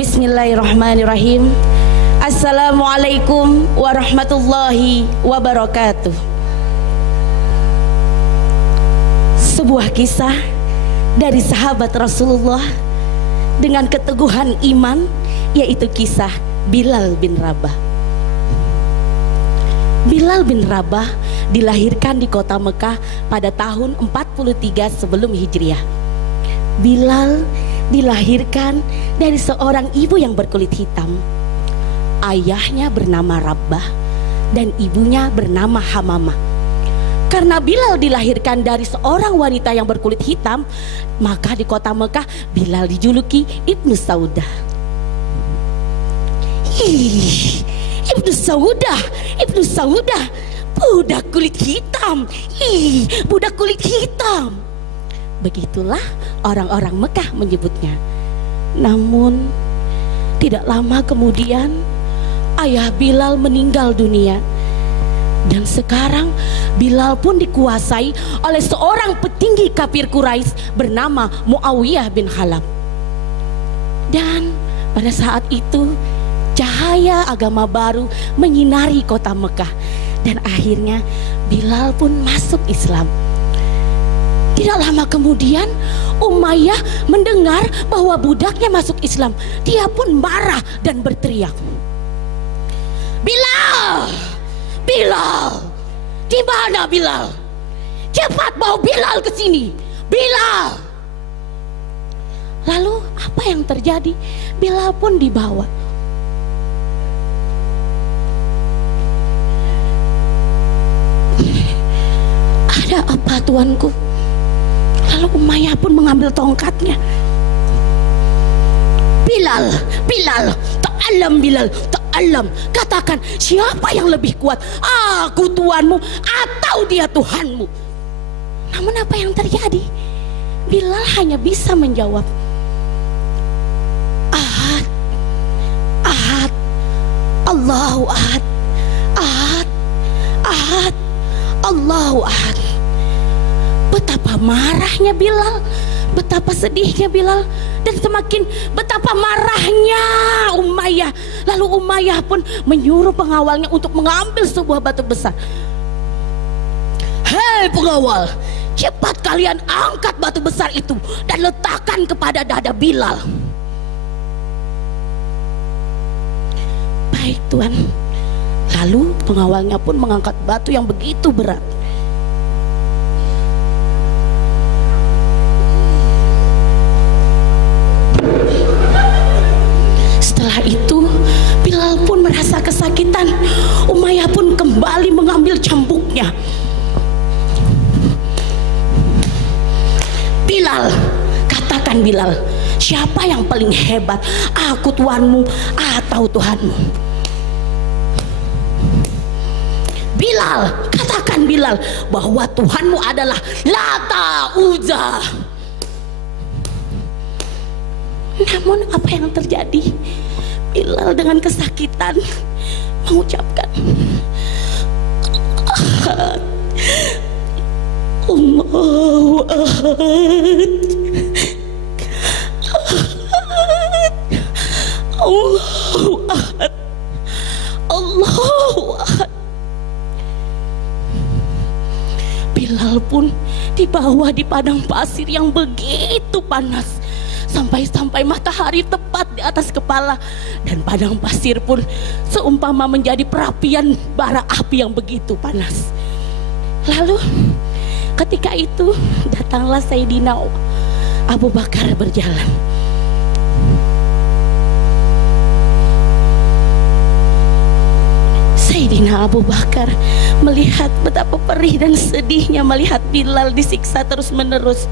Bismillahirrahmanirrahim. Assalamualaikum warahmatullahi wabarakatuh. Sebuah kisah dari sahabat Rasulullah dengan keteguhan iman, yaitu kisah Bilal bin Rabah. Bilal bin Rabah dilahirkan di kota Mekah pada tahun 43 sebelum Hijriah. Bilal dilahirkan dari seorang ibu yang berkulit hitam. Ayahnya bernama Rabah dan ibunya bernama Hamamah. Karena Bilal dilahirkan dari seorang wanita yang berkulit hitam, maka di kota Mekah Bilal dijuluki Ibnu Saudah. Ibnu Saudah, budak kulit hitam. Budak kulit hitam. Begitulah orang-orang Mekah menyebutnya. Namun tidak lama kemudian ayah Bilal meninggal dunia. Dan sekarang Bilal pun dikuasai oleh seorang petinggi kafir Quraisy bernama Muawiyah bin Khalaf. Dan pada saat itu cahaya agama baru menyinari kota Mekah. Dan akhirnya Bilal pun masuk Islam. Tidak lama kemudian Umayyah mendengar bahwa budaknya masuk Islam. Dia pun marah dan berteriak, "Bilal! Bilal! Di mana Bilal? Cepat bawa Bilal ke sini! Bilal!" Lalu apa yang terjadi? Bilal pun dibawa. "Ada apa tuanku?" Lalu Umayyah pun mengambil tongkatnya. Bilal, ta'alam Bilal, ta'alam. Katakan, siapa yang lebih kuat? Aku tuanmu atau dia Tuhanmu? Namun apa yang terjadi? Bilal hanya bisa menjawab, Ahad, Ahad, Allahu Ahad, Ahad, Ahad, Allahu Ahad. Betapa marahnya Bilal, betapa sedihnya Bilal, dan semakin betapa marahnya Umayyah. Lalu Umayyah pun menyuruh pengawalnya untuk mengambil sebuah batu besar. "Hei pengawal, cepat kalian angkat batu besar itu dan letakkan kepada dada Bilal." "Baik tuan." Lalu pengawalnya pun mengangkat batu yang begitu berat. Setelah itu Bilal pun merasa kesakitan. Umayyah pun kembali mengambil cambuknya. "Bilal, katakan Bilal, siapa yang paling hebat? Aku tuanmu atau Tuhanmu?" "Bilal, katakan Bilal bahwa Tuhanmu adalah Lata Uzza." Namun apa yang terjadi? Bilal dengan kesakitan mengucapkan, "Ahad, Allahu Ahad, Ahad, Allahu Ahad, Allahu Ahad." Bilal pun dibawa di padang pasir yang begitu panas, sampai-sampai matahari tepat di atas kepala, dan padang pasir pun seumpama menjadi perapian bara api yang begitu panas. Lalu ketika itu datanglah Sayyidina Abu Bakar berjalan. Sayyidina Abu Bakar melihat betapa perih dan sedihnya melihat Bilal disiksa terus menerus.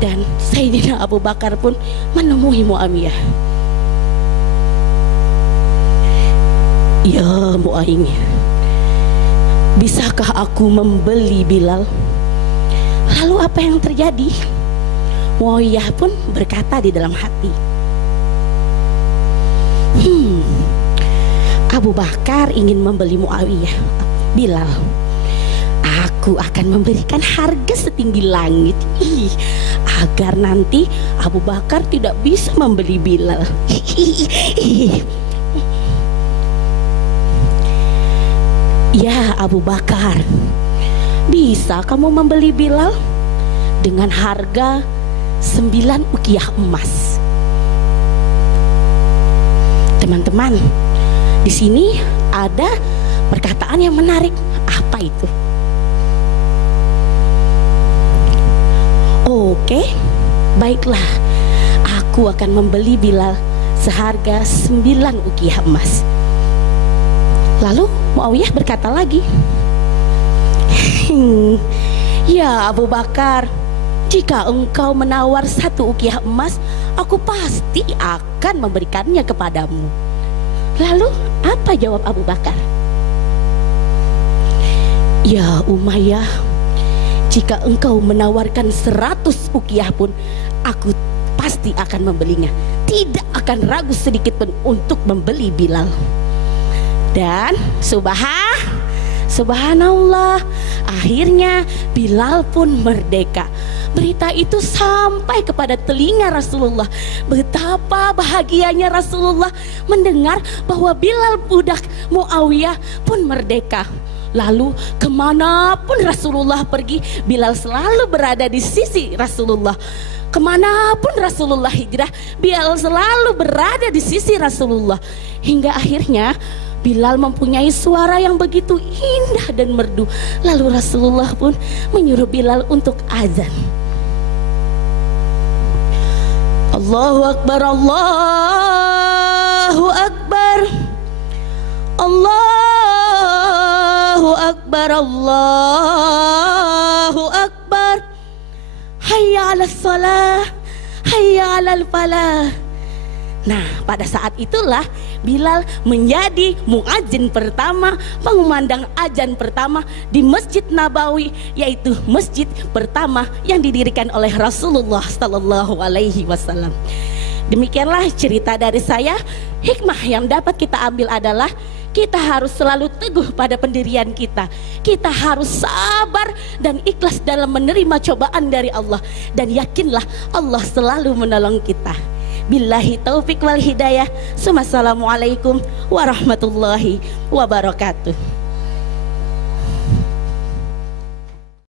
Dan Sayyidina Abu Bakar pun menemui Muawiyah. "Ya Muawiyah, bisakah aku membeli Bilal?" Lalu apa yang terjadi? Muawiyah pun berkata di dalam hati, Abu Bakar ingin membeli Muawiyah, Bilal. Aku akan memberikan harga setinggi langit. agar nanti Abu Bakar tidak bisa membeli Bilal. Ya Abu Bakar, bisa kamu membeli Bilal dengan harga 9 ukiah emas. Teman-teman, di sini ada perkataan yang menarik. Apa itu? Oke, baiklah, aku akan membeli Bilal seharga 9 ukiah emas. Lalu Muawiyah berkata lagi, ya Abu Bakar, jika engkau menawar 1 ukiah emas, aku pasti akan memberikannya kepadamu. Lalu apa jawab Abu Bakar? Ya Umayyah, jika engkau menawarkan 100 ukiah pun, aku pasti akan membelinya. Tidak akan ragu sedikit pun untuk membeli Bilal. Dan subhanallah, akhirnya Bilal pun merdeka. Berita itu sampai kepada telinga Rasulullah. Betapa bahagianya Rasulullah mendengar bahwa Bilal budak Muawiyah pun merdeka. Lalu kemanapun Rasulullah pergi, Bilal selalu berada di sisi Rasulullah. Kemanapun Rasulullah hijrah, Bilal selalu berada di sisi Rasulullah. Hingga akhirnya Bilal mempunyai suara yang begitu indah dan merdu. Lalu Rasulullah pun menyuruh Bilal untuk azan. Allahu Akbar, Allahu Akbar, Allahu Akbar, Allahu Akbar. Hayya 'alas shalah, hayya 'alal falah. Nah, pada saat itulah Bilal menjadi muadzin pertama, pengumandang azan pertama di Masjid Nabawi, yaitu masjid pertama yang didirikan oleh Rasulullah sallallahu alaihi wasallam. Demikianlah cerita dari saya. Hikmah yang dapat kita ambil adalah kita harus selalu teguh pada pendirian kita. Kita harus sabar dan ikhlas dalam menerima cobaan dari Allah. Dan yakinlah Allah selalu menolong kita. Billahi taufik wal hidayah. Assalamualaikum warahmatullahi wabarakatuh.